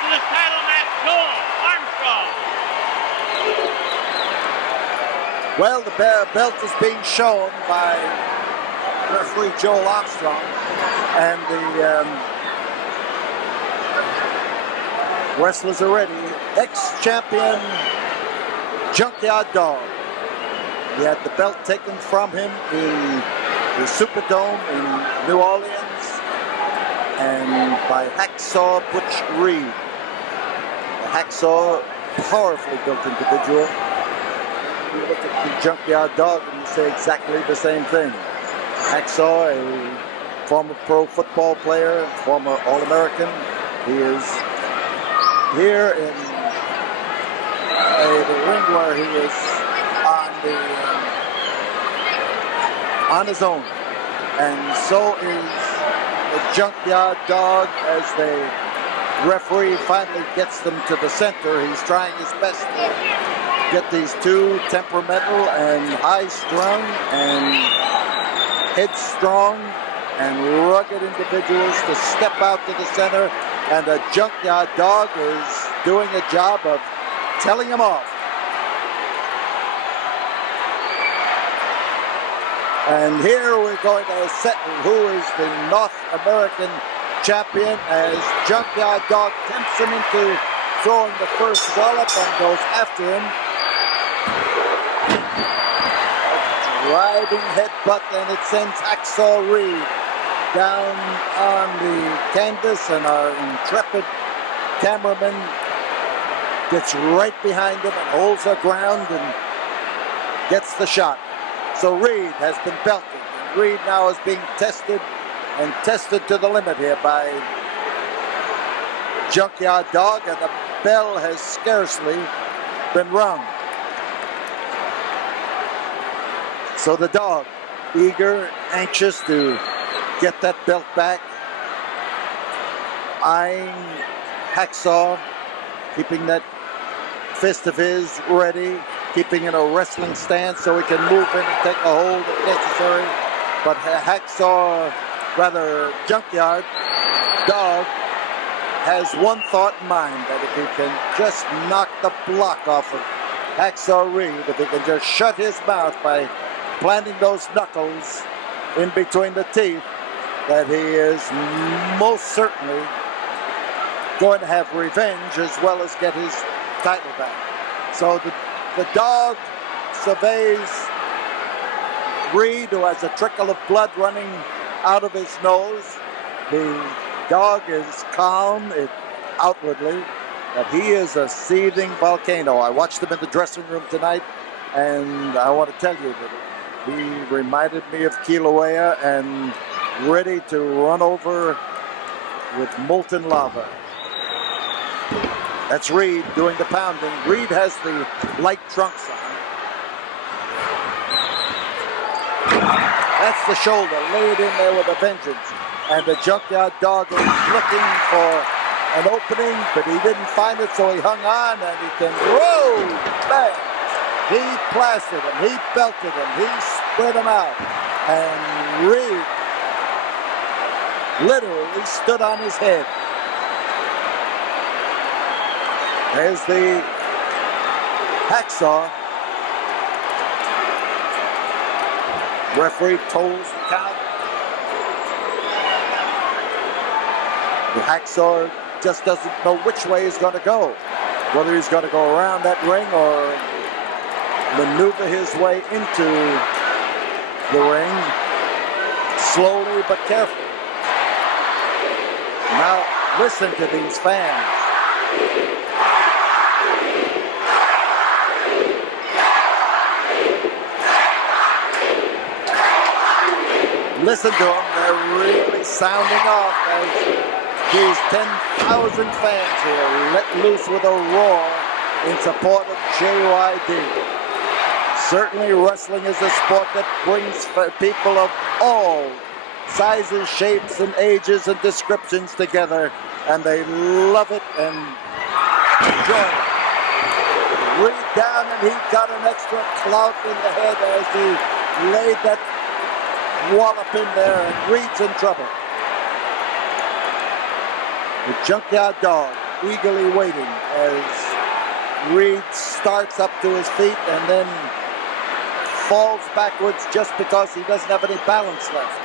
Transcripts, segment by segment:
to the title match, Joel Armstrong. Well, the belt is being shown by referee Joel Armstrong, and the wrestlers are ready. Ex-champion Junkyard Dog. He had the belt taken from him in the Superdome in New Orleans, and by Hacksaw Butch Reed. The Hacksaw, powerfully built individual. You look at the Junkyard Dog and you say exactly the same thing. Hacksaw, a former pro football player, former All-American. He is here in the ring where he is on his own. And so is the Junkyard Dog as the referee finally gets them to the center. He's trying his best to get these two temperamental and high-strung and headstrong and rugged individuals to step out to the center, and the Junkyard Dog is doing a job of telling him off. And here we're going to settle who is the North American champion as Junkyard Dog tempts him into throwing the first wallop and goes after him. A driving headbutt, and it sends Hacksaw Reed down on the canvas, and our intrepid cameraman gets right behind him and holds her ground and gets the shot. So Reed has been belted, and Reed now is being tested and tested to the limit here by Junkyard Dog, and the bell has scarcely been rung. So the Dog, eager, anxious to get that belt back, eyeing Hacksaw, keeping that fist of his ready, keeping in a wrestling stance so he can move in and take a hold if necessary. But Hacksaw, rather Junkyard Dog, has one thought in mind, that if he can just knock the block off of Hacksaw Reed, if he can just shut his mouth by planting those knuckles in between the teeth, that he is most certainly going to have revenge as well as get his title back. So the Dog surveys Reed, who has a trickle of blood running out of his nose. The Dog is calm outwardly, but he is a seething volcano. I watched him in the dressing room tonight, and I want to tell you that he reminded me of Kilauea and ready to run over with molten lava. That's Reed doing the pounding. Reed has the light trunks on. That's the shoulder, laid in there with a vengeance. And the Junkyard Dog is looking for an opening, but he didn't find it, so he hung on, and he can roll back. He plastered him, he belted him, he spread him out. And Reed literally stood on his head. There's the Hacksaw. Referee tolls the count. The Hacksaw just doesn't know which way he's going to go. Whether he's going to go around that ring or maneuver his way into the ring slowly but carefully. Now listen to these fans. Listen to them, they're really sounding off as these 10,000 fans here let loose with a roar in support of JYD. Certainly wrestling is a sport that brings people of all sizes, shapes, and ages and descriptions together, and they love it and enjoy it. Reed down, and he got an extra clout in the head as he laid that wallop in there, and Reed's in trouble. The Junkyard Dog eagerly waiting as Reed starts up to his feet and then falls backwards just because he doesn't have any balance left.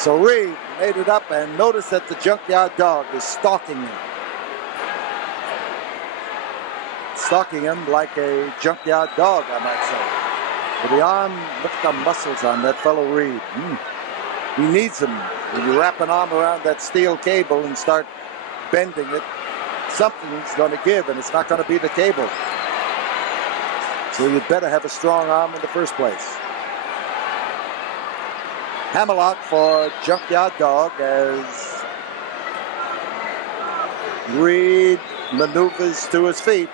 So Reed made it up, and notice that the Junkyard Dog is stalking him. Stalking him like a junkyard dog, I might say. With the arm, look at the muscles on that fellow Reed. He needs them. When you wrap an arm around that steel cable and start bending it, something's going to give, and it's not going to be the cable. So you'd better have a strong arm in the first place. Hammerlock for Junkyard Dog as Reed maneuvers to his feet.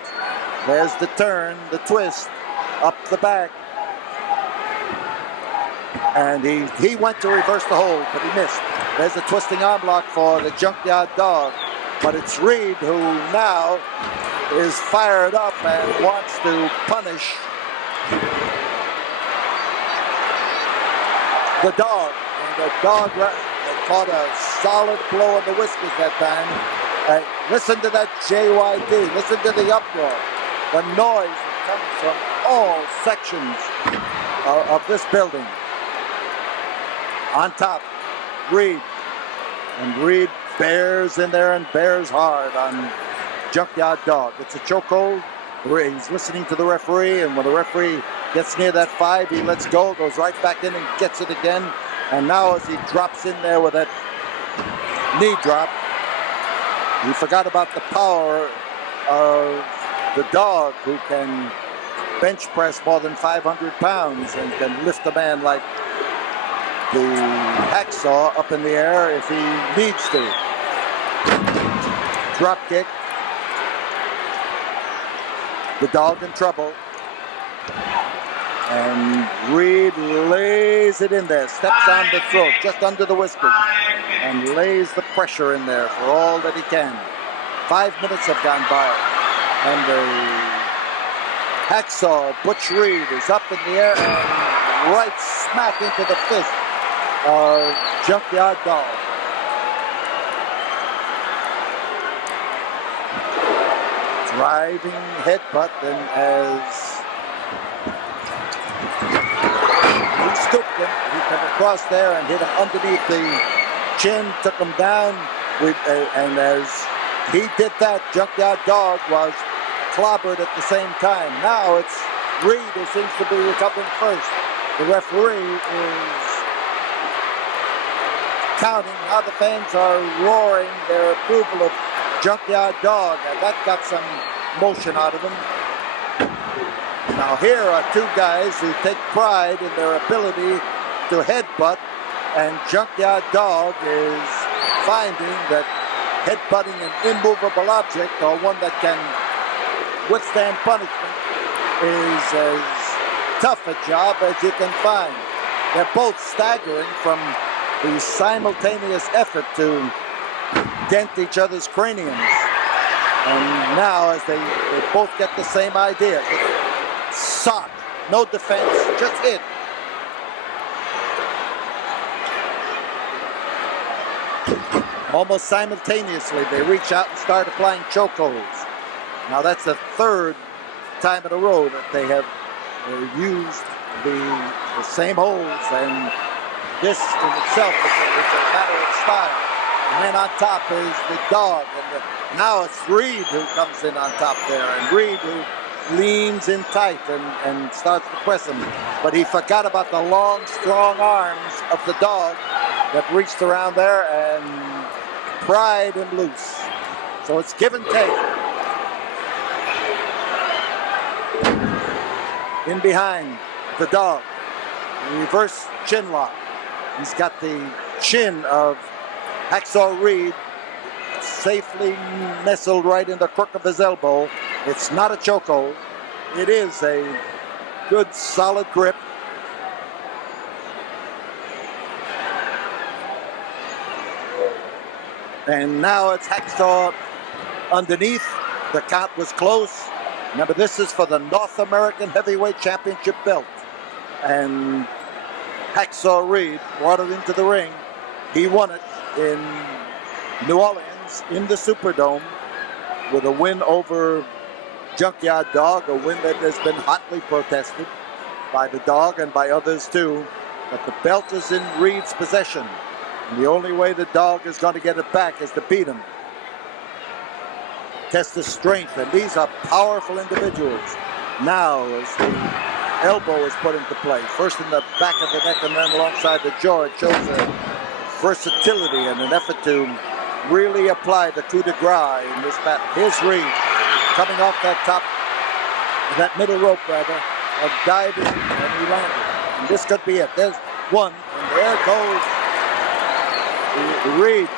There's the turn, the twist, up the back. And he went to reverse the hold, but he missed. There's a twisting arm lock for the Junkyard Dog. But it's Reed who now is fired up and wants to punish the dog. And the dog caught a solid blow in the whiskers that time. Listen to that JYD. Listen to the uproar. The noise that comes from all sections of this building. On top, Reed. And Reed bears in there and bears hard on Junkyard Dog. It's a chokehold. He's listening to the referee, and when the referee gets near that 5, he lets go, goes right back in and gets it again. And now as he drops in there with that knee drop, he forgot about the power of the dog, who can bench press more than 500 pounds and can lift a man like the hacksaw up in the air if he needs to. Drop kick. The dog in trouble. And Reed lays it in there, steps on the throat, just under the whiskers, and lays the pressure in there for all that he can. 5 minutes have gone by, and the hacksaw, Butch Reed, is up in the air and right smack into the fist of Junkyard Dog. Driving headbutt, and as he scooped him, he came across there and hit him underneath the chin, took him down, and as he did that, Junkyard Dog was clobbered at the same time. Now it's Reed who seems to be recovering first. The referee is counting. Now the fans are roaring their approval of Junkyard Dog, and that got some motion out of him. Now here are two guys who take pride in their ability to headbutt, and Junkyard Dog is finding that headbutting an immovable object, or one that can withstand punishment, is as tough a job as you can find. They're both staggering from the simultaneous effort to dent each other's craniums. And now as they both get the same idea. Sock, no defense, just hit. Almost simultaneously, they reach out and start applying chokeholds. Now that's the third time in a row that they have used the same holds, and this in itself is a matter of style. And then on top is the dog, and now it's Reed who comes in on top there, and Reed who leans in tight and starts to press him. But he forgot about the long, strong arms of the dog that reached around there and pried him loose. So it's give and take. In behind the dog, reverse chin lock. He's got the chin of Hacksaw Reed safely nestled right in the crook of his elbow. It's not a chokehold. It is a good, solid grip. And now it's Hacksaw underneath. The count was close. Remember, this is for the North American Heavyweight Championship belt. And Hacksaw Reed brought it into the ring He won it in New Orleans in the Superdome with a win over Junkyard Dog, a win that has been hotly protested by the dog and by others too. But the belt is in Reed's possession. And the only way the dog is going to get it back is to beat him. Test his strength, and these are powerful individuals. Now, as the elbow is put into play, first in the back of the neck and then alongside the jaw, it shows a versatility and an effort to really apply the coup de grace in this battle. Here's Reed coming off that middle rope rather, and diving, and he landed. And this could be it. There's one, and there goes Reed.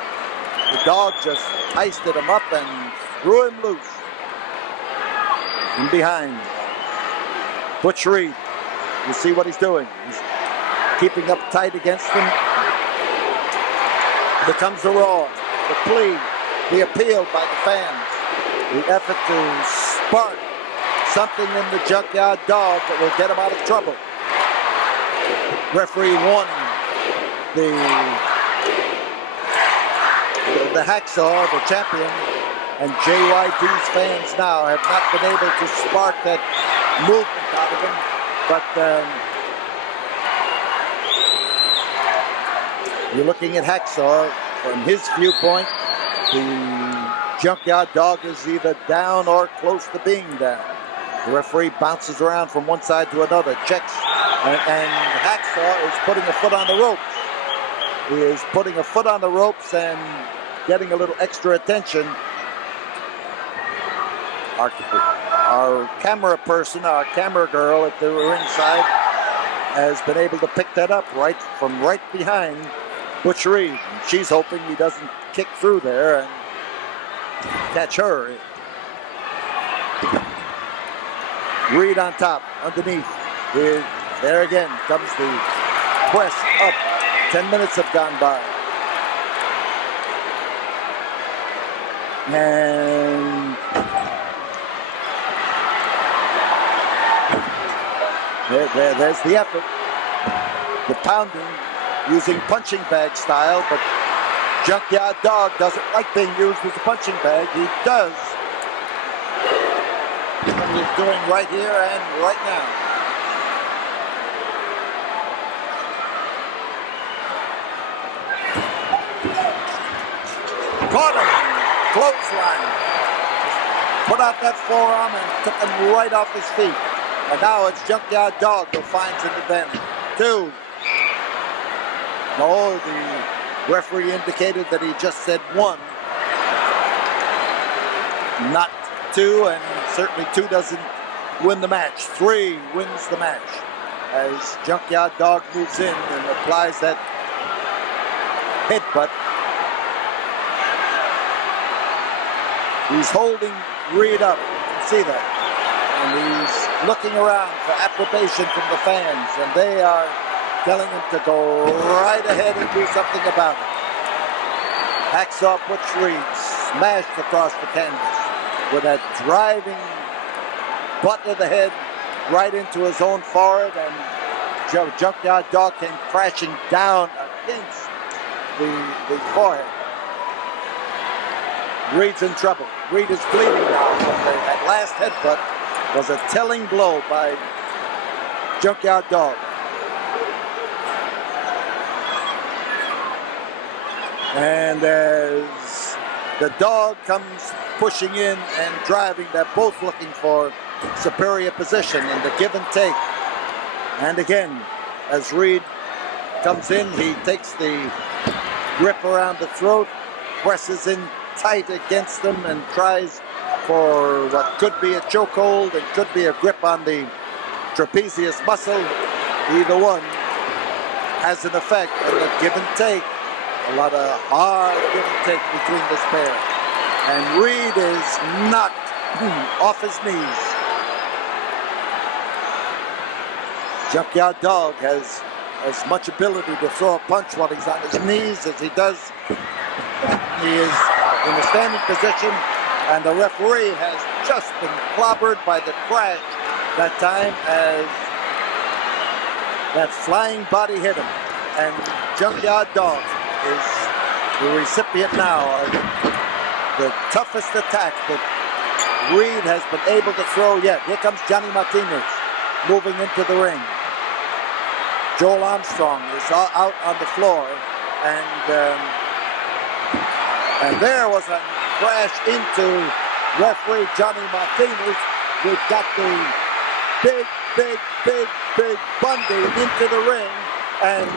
The dog just heisted him up and threw him loose. And behind, Butch Reed. You see what he's doing. He's keeping up tight against him. Here comes the roar, the plea, the appeal by the fans, the effort to spark something in the Junkyard Dog that will get him out of trouble. Referee warning the Hacksaw, the champion, and JYD's fans now have not been able to spark that movement out of him. But you're looking at Hacksaw. From his viewpoint, the Junkyard Dog is either down or close to being down. The referee bounces around from one side to another, checks, and Hacksaw is putting a foot on the ropes. He is putting a foot on the ropes and getting a little extra attention. Our camera person, our camera girl at the ringside, has been able to pick that up right behind Butch Reed. And she's hoping he doesn't kick through there and catch her. Reed on top, underneath. There again comes the press up. 10 minutes have gone by. And there's the effort. The pounding using punching bag style, but Junkyard Dog doesn't like being used as a punching bag. He does. And he's doing right here and right now. Caught him. Clothesline. Put out that forearm and took him right off his feet. And now it's Junkyard Dog who finds an advantage. 2. No, the referee indicated that he just said 1. Not 2, and certainly 2 doesn't win the match. 3 wins the match as Junkyard Dog moves in and applies that headbutt. He's holding Reed up. You can see that. And he's looking around for approbation from the fans, and they are telling him to go right ahead and do something about it. Hacksaw Butch Reed smashed across the canvas with that driving butt of the head right into his own forehead, and Junkyard Dog came crashing down against the forehead. Reed's in trouble. Reed is bleeding now from that last headbutt. Was a telling blow by Junkyard Dog. And as the dog comes pushing in and driving, they're both looking for superior position in the give and take. And again, as Reed comes in, he takes the grip around the throat, presses in tight against them, and tries for what could be a chokehold and could be a grip on the trapezius muscle. Either one has an effect on the give and take. A lot of hard give and take between this pair. And Reed is knocked off his knees. Junkyard Dog has as much ability to throw a punch while he's on his knees as he does. He is in a standing position, and the referee has just been clobbered by the crash that time as that flying body hit him. And Junkyard Dog is the recipient now of the toughest attack that Reed has been able to throw yet. Here comes Johnny Martinez moving into the ring. Joel Armstrong is out on the floor, and there was a crash into referee Johnny Martinez. We've got the big Bundy into the ring and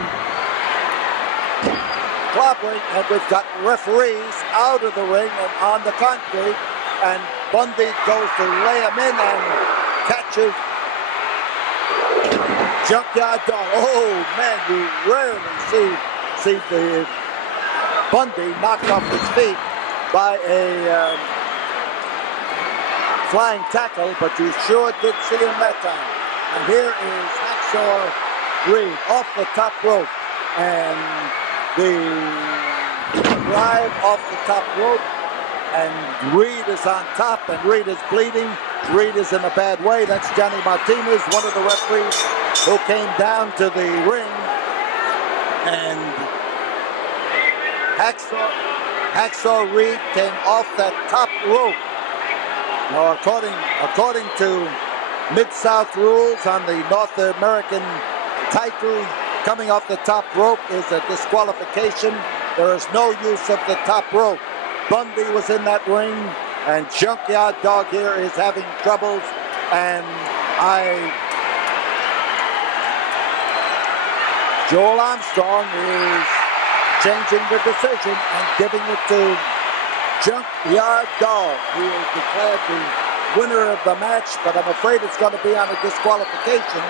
clobbering, and we've got referees out of the ring and on the concrete, and Bundy goes to lay him in and catches Junkyard Dog. Oh man, you rarely see the Bundy knocked off his feet by a flying tackle, but you sure did see him that time. And here is Hacksaw Reed off the top rope, and the drive off the top rope, and Reed is on top, and Reed is bleeding. Reed is in a bad way. That's Johnny Martinez, one of the referees who came down to the ring, and Hacksaw Reed came off that top rope. Now, according to Mid-South rules on the North American title, coming off the top rope is a disqualification. There is no use of the top rope. Bundy was in that ring, and Junkyard Dog here is having troubles, and Joel Armstrong is changing the decision and giving it to Junkyard Dog, who is declared the winner of the match, but I'm afraid it's going to be on a disqualification.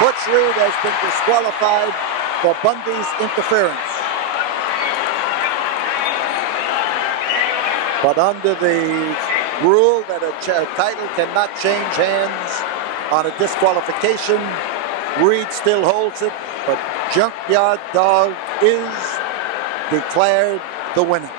Butch Reed has been disqualified for Bundy's interference. But under the rule that a title cannot change hands on a disqualification, Reed still holds it, but Junkyard Dog is declared the winner.